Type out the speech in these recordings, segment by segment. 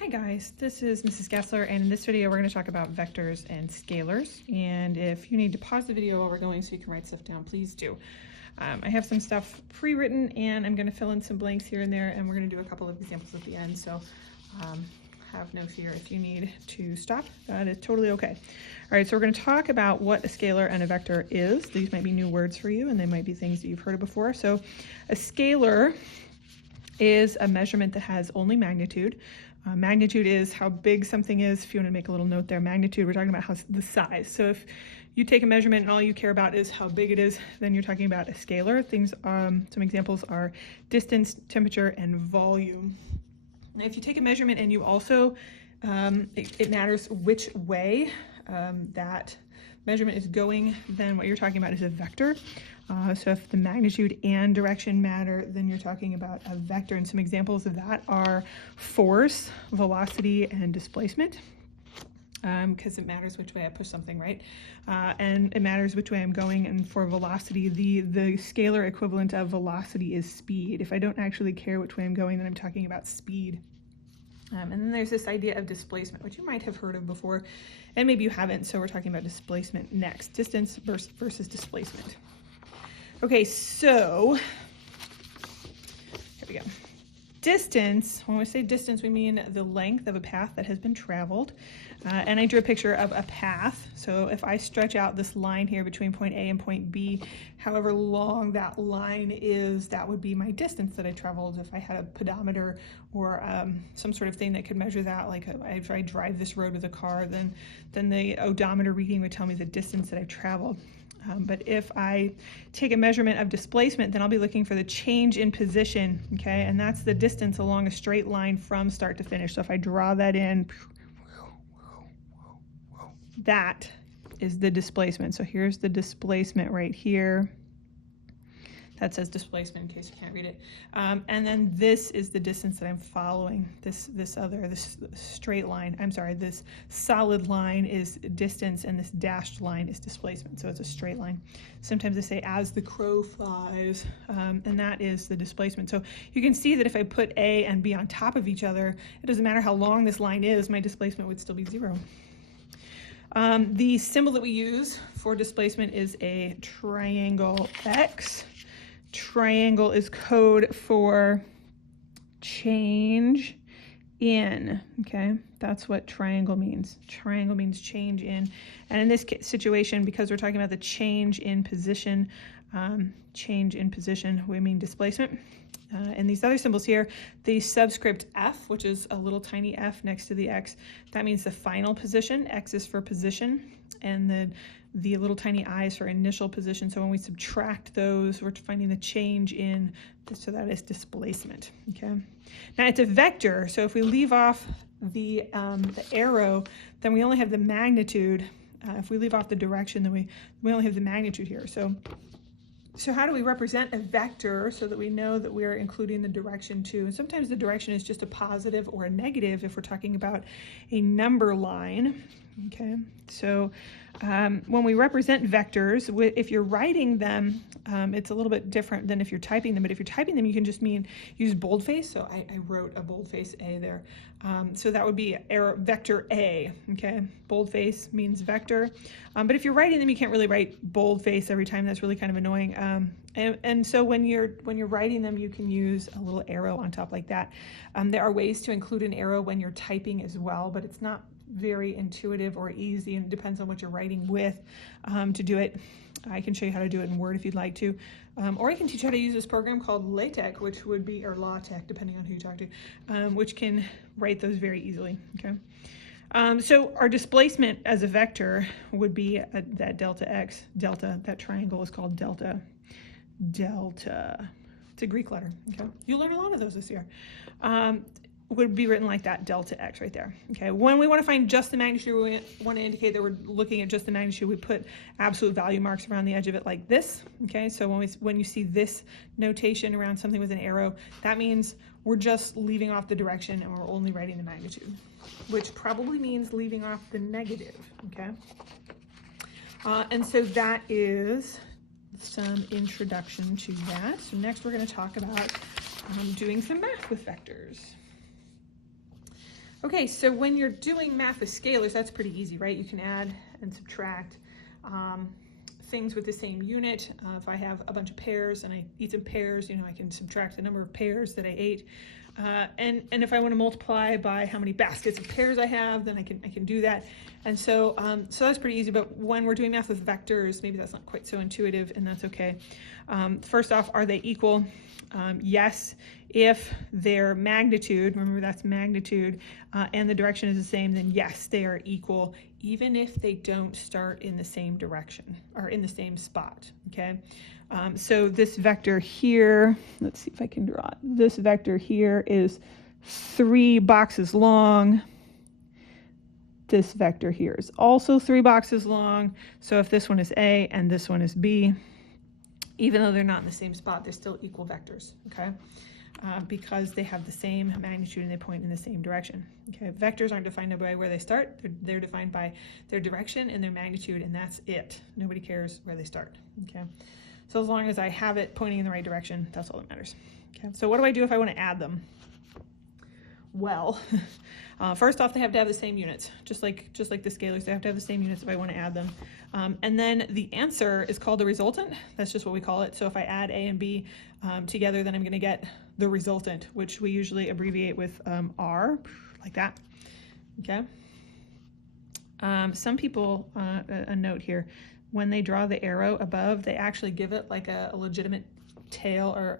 Hi guys, this is Mrs. Gastler, and in this video we're going to talk about vectors and scalars. And if you need to pause the video while we're going so you can write stuff down, please do. I have some stuff pre-written and I'm going to fill in some blanks here and there, and we're going to do a couple of examples at the end, so have no fear if you need to stop. That is totally okay. All right, so we're going to talk about what a scalar and a vector is. These might be new words for you, and they might be things that you've heard of before. So a scalar is a measurement that has only magnitude. Magnitude is how big something is. If you want to make a little note there, magnitude, we're talking about the size. So if you take a measurement and all you care about is how big it is, then you're talking about a scalar. Things, some examples are distance, temperature, and volume. Now, if you take a measurement and you also, it matters which way that measurement is going, then what you're talking about is a vector. So if the magnitude and direction matter, then you're talking about a vector. And some examples of that are force, velocity, and displacement, because it matters which way I push something, right? And it matters which way I'm going. And for velocity, the scalar equivalent of velocity is speed. If I don't actually care which way I'm going, then I'm talking about speed. And then there's this idea of displacement, which you might have heard of before, and maybe you haven't, so we're talking about displacement next. Distance versus displacement. Okay, so here we go. Distance, when we say distance, we mean the length of a path that has been traveled. And I drew a picture of a path. So if I stretch out this line here between point A and point B, however long that line is, that would be my distance that I traveled. If I had a pedometer or some sort of thing that could measure that, like if I drive this road with a car, then the odometer reading would tell me the distance that I've traveled. But if I take a measurement of displacement, then I'll be looking for the change in position, okay? And that's the distance along a straight line from start to finish. So if I draw that in, that is the displacement. So here's the displacement right here. That says displacement in case you can't read it. And then this is the distance that I'm following. This straight line, this solid line is distance, and this dashed line is displacement. So it's a straight line. Sometimes I say as the crow flies, and that is the displacement. So you can see that if I put A and B on top of each other, it doesn't matter how long this line is, my displacement would still be 0. The symbol that we use for displacement is a triangle X. Triangle is code for change in, okay? That's what triangle means. Triangle means change in. And in this situation, because we're talking about the change in position, we mean displacement. And these other symbols here, the subscript F, which is a little tiny f next to the X, that means the final position. X is for position, and the little tiny I is for initial position. So when we subtract those, we're finding the change in, so that is displacement, okay? Now it's a vector, so if we leave off the arrow, then we only have the magnitude. If we leave off the direction, then we only have the magnitude here. So how do we represent a vector so that we know that we're including the direction too? And sometimes the direction is just a positive or a negative if we're talking about a number line, okay? So when we represent vectors, if you're writing them, it's a little bit different than if you're typing them. But if you're typing them, you can just use boldface. So I wrote a boldface A there. So that would be vector A, okay? Boldface means vector. But if you're writing them, you can't really write boldface every time. That's really kind of annoying. And so when you're writing them, you can use a little arrow on top like that. There are ways to include an arrow when you're typing as well, but it's not very intuitive or easy, and it depends on what you're writing with to do it. I can show you how to do it in Word if you'd like to, or I can teach you how to use this program called LaTeX, which would be, or LaTeX, depending on who you talk to, which can write those very easily, okay? So our displacement as a vector would be that delta x, delta, that triangle is called delta. Delta, it's a Greek letter, okay? You'll learn a lot of those this year. Would be written like that, delta x right there, okay? When we want to find just the magnitude, we want to indicate that we're looking at just the magnitude, we put absolute value marks around the edge of it like this, okay? So when you see this notation around something with an arrow, that means we're just leaving off the direction and we're only writing the magnitude, which probably means leaving off the negative, okay? And so that is some introduction to that. So next we're going to talk about doing some math with vectors. Okay, so when you're doing math with scalars, that's pretty easy, right? You can add and subtract things with the same unit. If I have a bunch of pears and I eat some pears, you know, I can subtract the number of pears that I ate. And if I want to multiply by how many baskets of pears I have, then I can do that. And so so that's pretty easy. But when we're doing math with vectors, maybe that's not quite so intuitive, and that's okay. First off, are they equal? Yes, if their magnitude, remember that's magnitude, and the direction is the same, then yes, they are equal, even if they don't start in the same direction or in the same spot, okay? So this vector here, let's see if I can draw it. This vector here is 3 boxes long. This vector here is also 3 boxes long. So if this one is A and this one is B, even though they're not in the same spot, they're still equal vectors, okay? Because they have the same magnitude and they point in the same direction. Okay, vectors aren't defined by where they start. They're defined by their direction and their magnitude, and that's it. Nobody cares where they start. Okay, so as long as I have it pointing in the right direction, that's all that matters. Okay, so what do I do if I want to add them? Well, first off, they have to have the same units, just like the scalars. They have to have the same units if I want to add them. And then the answer is called the resultant. That's just what we call it. So if I add A and B together, then I'm going to get the resultant, which we usually abbreviate with R, like that. Okay. Some people, a note here, when they draw the arrow above, they actually give it like a legitimate tail or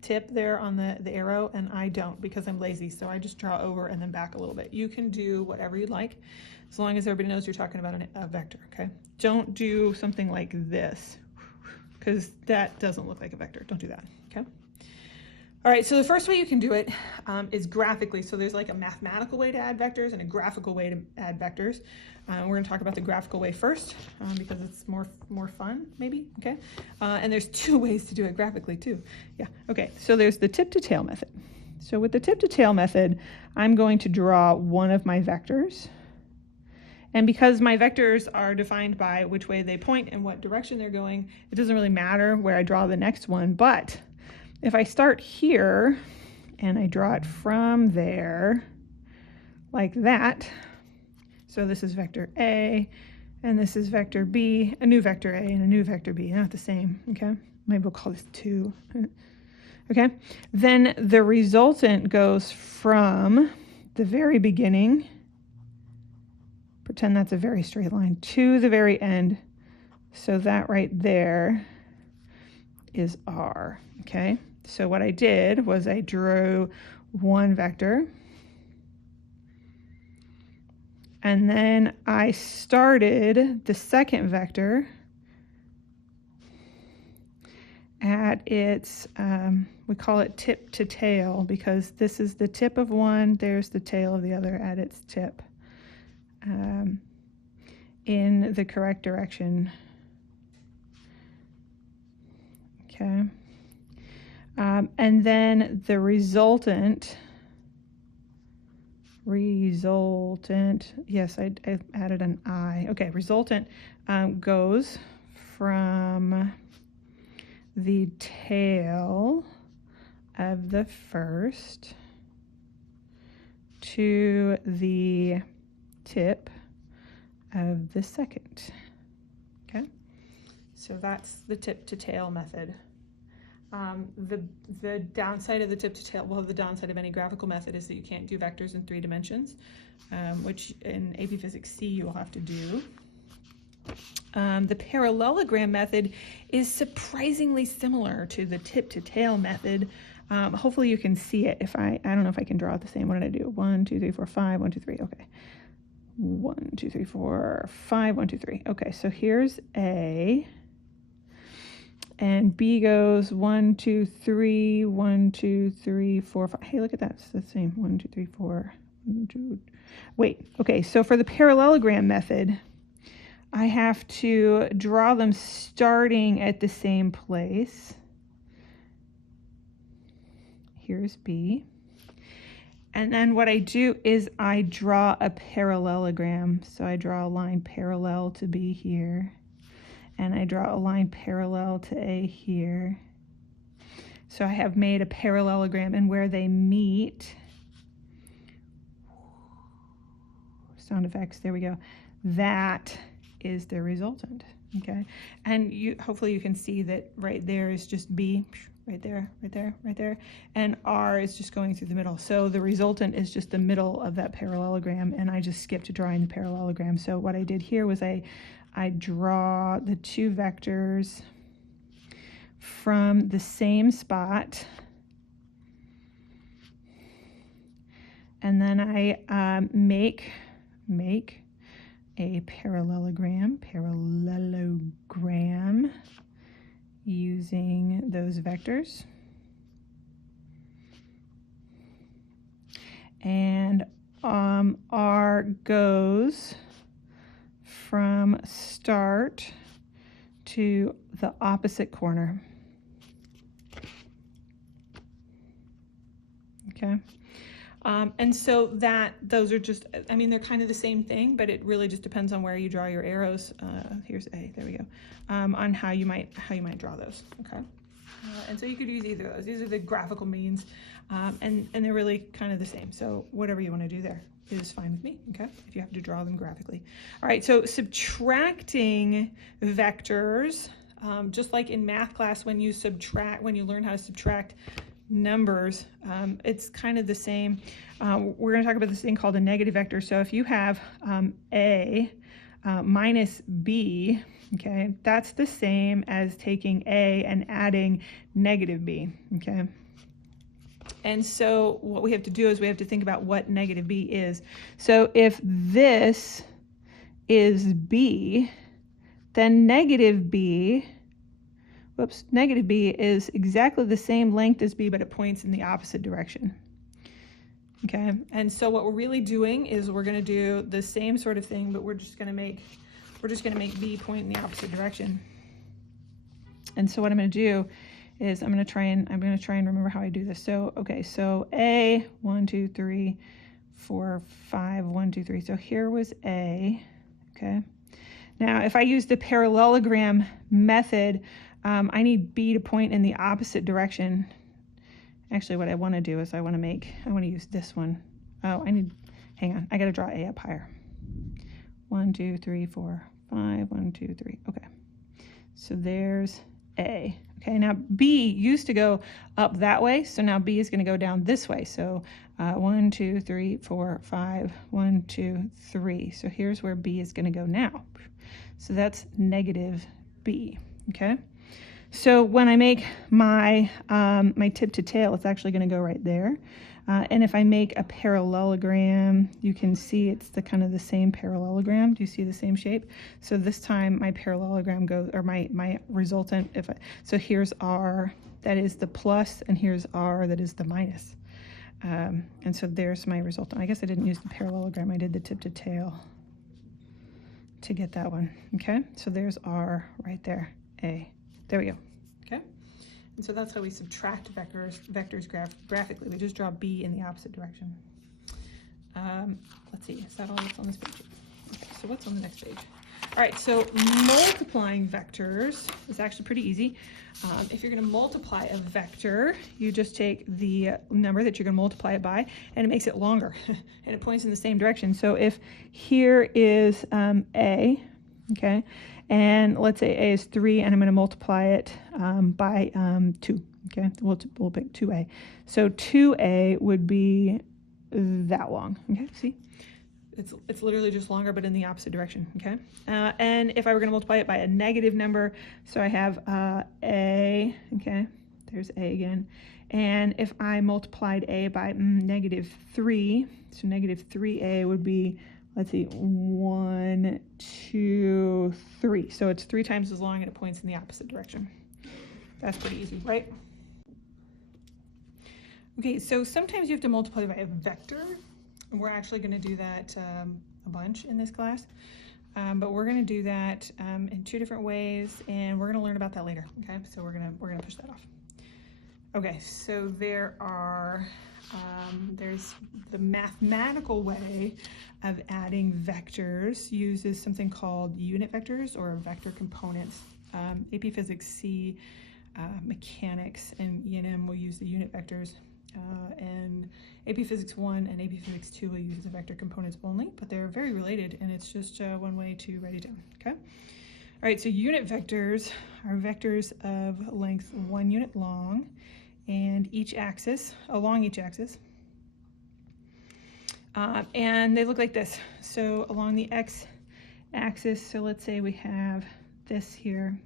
tip there on the arrow, and I don't because I'm lazy, so I just draw over and then back a little bit. You can do whatever you'd like as long as everybody knows you're talking about a vector, okay? Don't do something like this because that doesn't look like a vector. Don't do that, okay? All right, so the first way you can do it is graphically. So there's like a mathematical way to add vectors and a graphical way to add vectors. We're going to talk about the graphical way first because it's more fun, maybe, okay? And there's 2 ways to do it graphically too. Yeah, okay, so there's the tip to tail method. So with the tip to tail method, I'm going to draw one of my vectors. And because my vectors are defined by which way they point and what direction they're going, it doesn't really matter where I draw the next one. But if I start here and I draw it from there like that, so this is vector A and this is vector B, a new vector A and a new vector B, not the same, okay? Maybe we'll call this 2, okay? Then the resultant goes from the very beginning, pretend that's a very straight line, to the very end. So that right there is R, okay? So what I did was I drew one vector, and then I started the second vector at its, we call it tip to tail because this is the tip of one, there's the tail of the other at its tip, in the correct direction, okay? And then the resultant, yes, I added an I. Okay, resultant goes from the tail of the first to the tip of the second, okay? So that's the tip to tail method. The downside of the tip to tail, well, the downside of any graphical method is that you can't do vectors in 3 dimensions, which in AP Physics C you will have to do. The parallelogram method is surprisingly similar to the tip to tail method. Hopefully you can see it. If I don't know if I can draw it the same. What did I do? 1, 2, 3, 4, 5, 1, 2, 3, okay. 1, 2, 3, 4, 5, 1, 2, 3. Okay, so here's A. And B goes 1, 2, 3, 1, 2, 3, 4, 5. Hey, look at that. It's the same. 1, 2, 3, 4. 1, 2. Wait. Okay, so for the parallelogram method, I have to draw them starting at the same place. Here's B. And then what I do is I draw a parallelogram. So I draw a line parallel to B here. And I draw a line parallel to A here. So I have made a parallelogram, and where they meet sound effects. There we go. That is the resultant. Okay, and hopefully you can see that right there is just B, right there, right there, right there, and R is just going through the middle. So the resultant is just the middle of that parallelogram, and I just skipped drawing the parallelogram. So what I did here was I draw the two vectors from the same spot, and then I make a parallelogram using those vectors. And R goes from start to the opposite corner. Okay. And so those are just, I mean, they're kind of the same thing, but it really just depends on where you draw your arrows. Here's A, there we go, on how you might draw those, okay? And so you could use either of those. These are the graphical means, and they're really kind of the same. So whatever you want to do there is fine with me, okay? If you have to draw them graphically. All right, so subtracting vectors, just like in math class when you learn how to subtract numbers, it's kind of the same. We're going to talk about this thing called a negative vector. So if you have A minus B, okay, that's the same as taking A and adding negative B, okay? And so what we have to do is we have to think about what negative B is. So if this is B, then negative B is exactly the same length as B, but it points in the opposite direction. Okay, and so what we're really doing is we're going to do the same sort of thing, but we're just going to make B point in the opposite direction. And so what I'm going to do is I'm going to try and remember how I do this. So okay, so A, 1, 2, 3, 4, 5, 1, 2, 3. So here was A. Okay. Now if I use the parallelogram method, I need B to point in the opposite direction. Actually, what I want to do is I want to use this one. Oh, hang on, I got to draw A up higher. 1, 2, 3, 4, 5, 1, 2, 3. Okay, so there's A. Okay, now B used to go up that way, so now B is going to go down this way. So 1, 2, 3, 4, 5, 1, 2, 3. So here's where B is going to go now. So that's negative B. Okay. So when I make my my tip to tail, it's actually going to go right there. And if I make a parallelogram, you can see it's the kind of the same parallelogram. Do you see the same shape? So this time my parallelogram goes, or my resultant, so here's R, that is the plus, and here's R, that is the minus. And so there's my resultant. I guess I didn't use the parallelogram. I did the tip to tail to get that one. Okay, so there's R right there, A. There we go. Okay, and so that's how we subtract vectors graphically. We just draw B in the opposite direction. Let's see, is that all that's on this page? Okay, so what's on the next page? All right, so multiplying vectors is actually pretty easy. If you're going to multiply a vector, you just take the number that you're going to multiply it by, and it makes it longer, and it points in the same direction. So if here is A, okay, and let's say A is 3, and I'm going to multiply it by 2, okay, we'll pick 2A. So 2A would be that long, okay, see? It's literally just longer, but in the opposite direction, okay? And if I were going to multiply it by a negative number, so I have A, okay, there's A again. And if I multiplied A by negative 3, so negative 3A would be, let's see, 1, 2, 3. So it's 3 times as long, and it points in the opposite direction. That's pretty easy, right? Okay, so sometimes you have to multiply by a vector. We're actually going to do that a bunch in this class, but we're going to do that in 2 different ways, and we're going to learn about that later. Okay, so we're gonna push that off. Okay, so there's the mathematical way of adding vectors uses something called unit vectors or vector components. AP Physics C, Mechanics, and E&M will use the unit vectors. And AP Physics 1 and AP Physics 2 will use the vector components only, but they're very related, and it's just one way to write it down, okay? All right, so unit vectors are vectors of length 1 unit long, and along each axis, and they look like this. So along the x-axis, so let's say we have this here,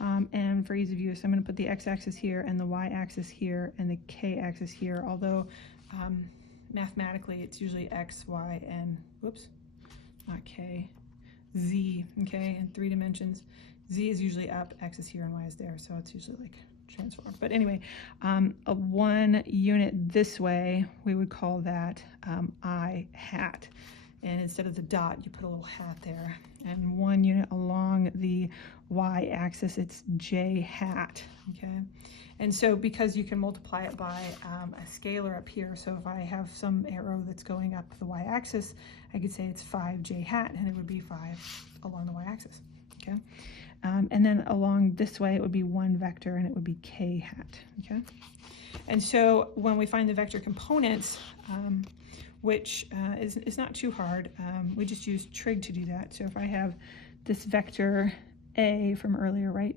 and for ease of use, I'm going to put the x-axis here and the y-axis here and the k-axis here, although mathematically it's usually x, y, and, whoops, not k, z, okay, in 3 dimensions. Z is usually up, x is here, and y is there, so it's usually like transformed. But anyway, a 1 unit this way, we would call that I hat. And instead of the dot, you put a little hat there. And 1 unit along the y-axis, it's j hat, okay? And so because you can multiply it by a scalar up here, so if I have some arrow that's going up the y-axis, I could say it's 5j hat, and it would be 5 along the y-axis, okay? And then along this way, it would be 1 vector, and it would be k hat, okay? And so when we find the vector components, which is not too hard, we just use trig to do that. So if I have this vector A from earlier, right?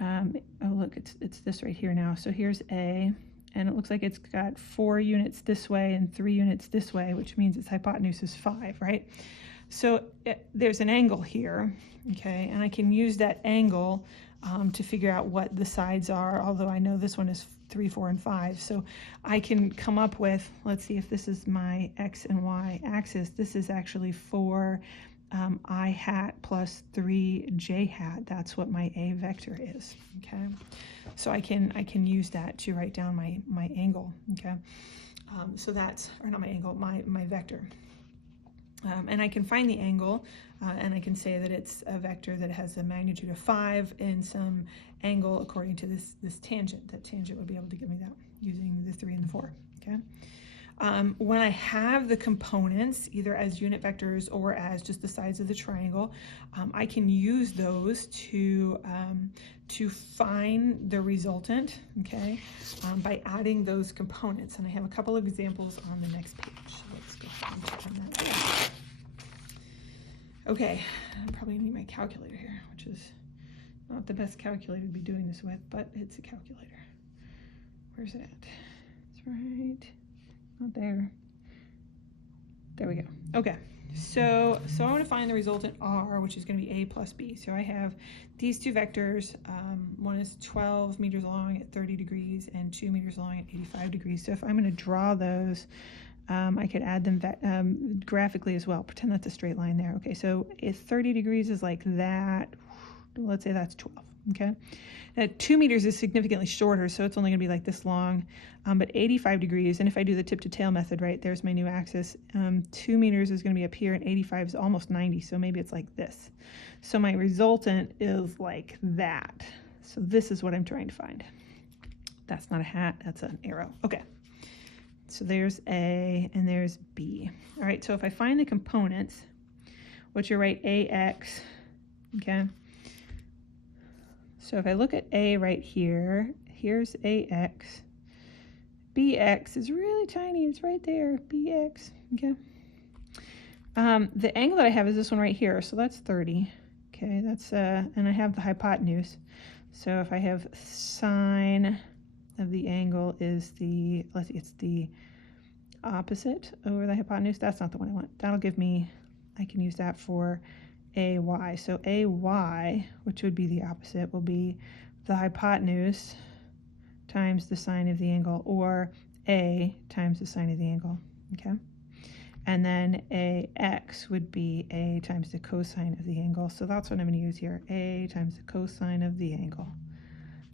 Oh, look, it's this right here now. So here's A, and it looks like it's got 4 units this way and 3 units this way, which means its hypotenuse is 5, right? So there's an angle here, okay, and I can use that angle to figure out what the sides are, although I know this one is 3, 4, and 5. So I can come up with, let's see if this is my x and y axis, this is actually 4 I hat plus 3 j hat. That's what my A vector is, okay? So I can use that to write down my angle, okay? So that's, or not my angle, my vector. And I can find the angle, and I can say that it's a vector that has a magnitude of 5 and some angle according to this tangent. That tangent would be able to give me that using the 3 and the 4, okay? When I have the components, either as unit vectors or as just the sides of the triangle, I can use those to find the resultant, okay, by adding those components. And I have a couple of examples on the next page. So let's go ahead and turn that there. Okay, I probably need my calculator here, which is not the best calculator to be doing this with, but it's a calculator. Where's it at? It's right, not there. There we go. Okay, so I want to find the resultant R, which is going to be A plus B. So I have these 2 vectors. One is 12 meters long at 30 degrees and 2 meters long at 85 degrees. So if I'm going to draw those, I could add them graphically as well. Pretend that's a straight line there. Okay, so if 30 degrees is like that, let's say that's 12, okay? Now 2 meters is significantly shorter, so it's only gonna be like this long, but 85 degrees, and if I do the tip to tail method, right, there's my new axis, 2 meters is gonna be up here, and 85 is almost 90, so maybe it's like this. So my resultant is like that. So this is what I'm trying to find. That's not a hat, that's an arrow. Okay. So there's A and there's B. All right, so if I find the components, which are right, AX, okay? So if I look at A right here, here's AX. BX is really tiny, it's right there, BX, okay? The angle that I have is this one right here, so that's 30, okay? That's, and I have the hypotenuse. So if I have sine of the angle is the, let's see, it's the opposite over the hypotenuse. That's not the one I want. That'll give me, I can use that for AY. So AY, which would be the opposite, will be the hypotenuse times the sine of the angle, or A times the sine of the angle, okay? And then AX would be A times the cosine of the angle. So that's what I'm going to use here, A times the cosine of the angle.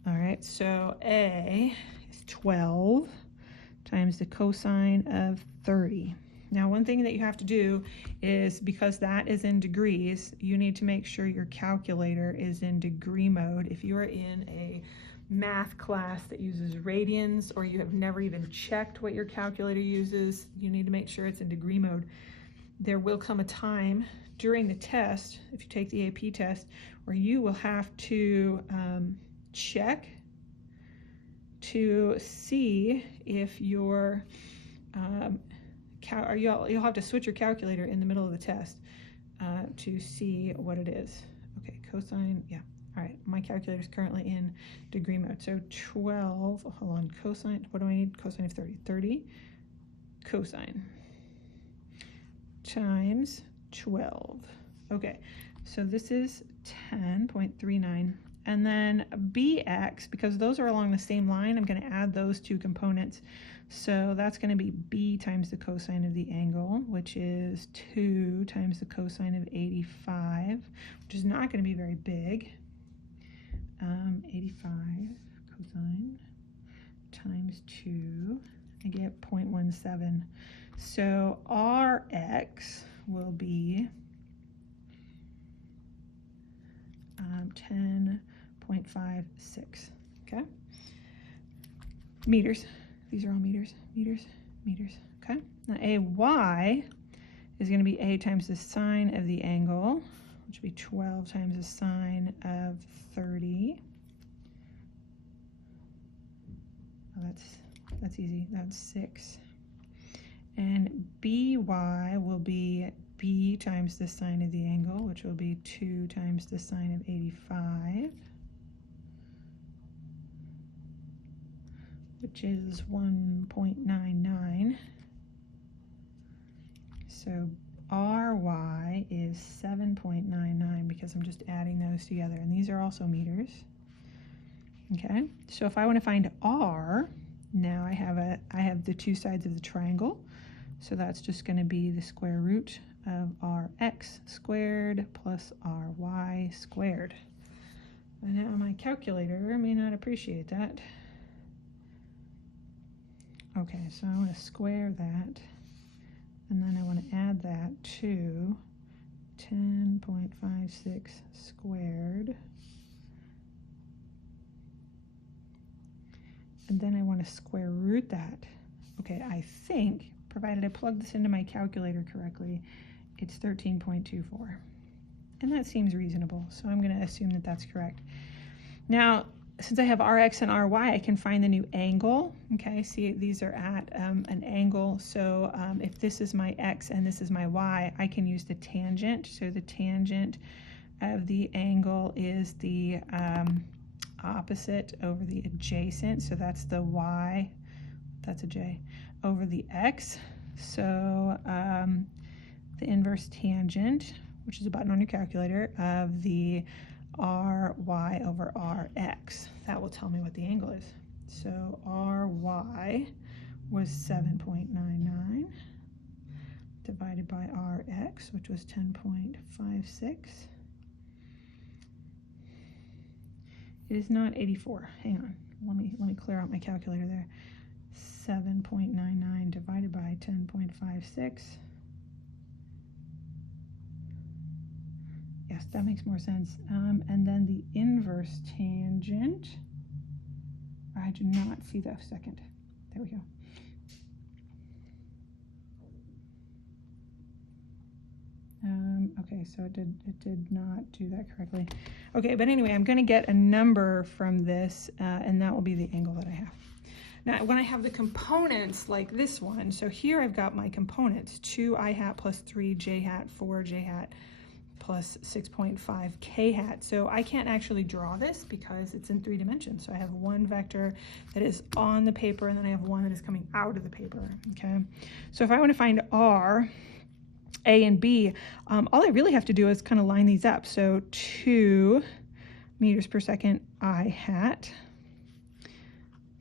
All right, so A is 12 times the cosine of 30. Now, one thing that you have to do is, because that is in degrees, you need to make sure your calculator is in degree mode. If you are in a math class that uses radians, or you have never even checked what your calculator uses, you need to make sure it's in degree mode. There will come a time during the test, if you take the AP test, where you will have to check to see if your you'll have to switch your calculator in the middle of the test to see what it is. Okay, cosine, yeah. All right, my calculator is currently in degree mode. So 12, hold on, cosine, what do I need? Cosine of 30. 30 cosine times 12. Okay, so this is 10.39. And then bx, because those are along the same line, I'm going to add those two components. So that's going to be b times the cosine of the angle, which is 2 times the cosine of 85, which is not going to be very big. 85 cosine times 2, I get 0.17. So Rx will be 10.56, okay? Meters, these are all meters, okay? Now AY is going to be A times the sine of the angle, which would be 12 times the sine of 30. Oh, that's easy, that's 6. And BY will be B times the sine of the angle, which will be 2 times the sine of 85, which is 1.99. So RY is 7.99 because I'm just adding those together, and these are also meters. Okay, so if I want to find R, now I have the two sides of the triangle, so that's just going to be the square root of Rx squared plus Ry squared. And now my calculator may not appreciate that. Okay, so I want to square that, and then I want to add that to 10.56 squared. And then I want to square root that. Okay, I think, provided I plug this into my calculator correctly, it's 13.24. And that seems reasonable, so I'm going to assume that that's correct. Now, since I have Rx and Ry, I can find the new angle. Okay, see, these are at an angle, so if this is my x and this is my y, I can use the tangent. So the tangent of the angle is the opposite over the adjacent, so that's the y, that's a j, over the x. So the inverse tangent, which is a button on your calculator, of the Ry over Rx, that will tell me what the angle is. So Ry was 7.99 divided by Rx, which was 10.56. It is not 84. Hang on. Let me clear out my calculator there. 7.99 divided by 10.56. Yes, that makes more sense. And then the inverse tangent. I do not see the second. There we go. Okay, so it did not do that correctly. Okay, but anyway, I'm going to get a number from this, and that will be the angle that I have. Now, when I have the components like this one, so here I've got my components, 2i hat plus 3j hat, 4j hat plus 6.5 k hat. So I can't actually draw this because it's in 3 dimensions. So I have one vector that is on the paper, and then I have one that is coming out of the paper, okay? So if I want to find R, A and B, all I really have to do is kind of line these up. So 2 meters per second I hat.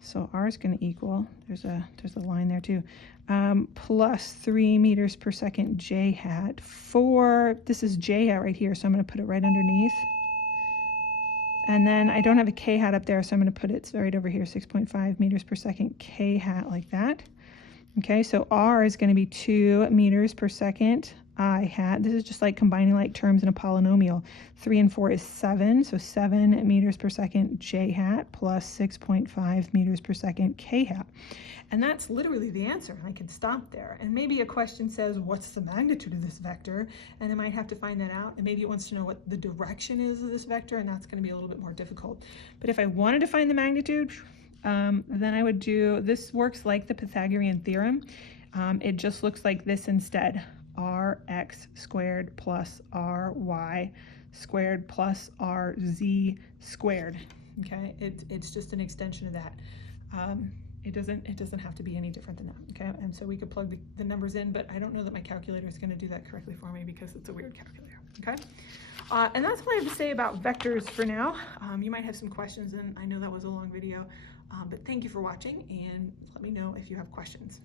So R is going to equal, there's a line there too, plus 3 meters per second J hat. 4, this is J hat right here, so I'm going to put it right underneath. And then I don't have a K hat up there, so I'm going to put it right over here, 6.5 meters per second K hat, like that. Okay, so R is going to be 2 meters per second I hat. This is just like combining like terms in a polynomial. 3 and 4 is 7, so 7 meters per second J hat plus 6.5 meters per second K hat. And that's literally the answer. I can stop there. And maybe a question says, what's the magnitude of this vector? And I might have to find that out. And maybe it wants to know what the direction is of this vector, and that's going to be a little bit more difficult. But if I wanted to find the magnitude, Then I would do, this works like the Pythagorean theorem. It just looks like this instead. Rx squared plus ry squared plus rz squared. Okay, it's just an extension of that. It doesn't have to be any different than that. Okay, and so we could plug the numbers in, but I don't know that my calculator is going to do that correctly for me because it's a weird calculator. Okay, and that's what I have to say about vectors for now. You might have some questions, and I know that was a long video, but thank you for watching, and let me know if you have questions.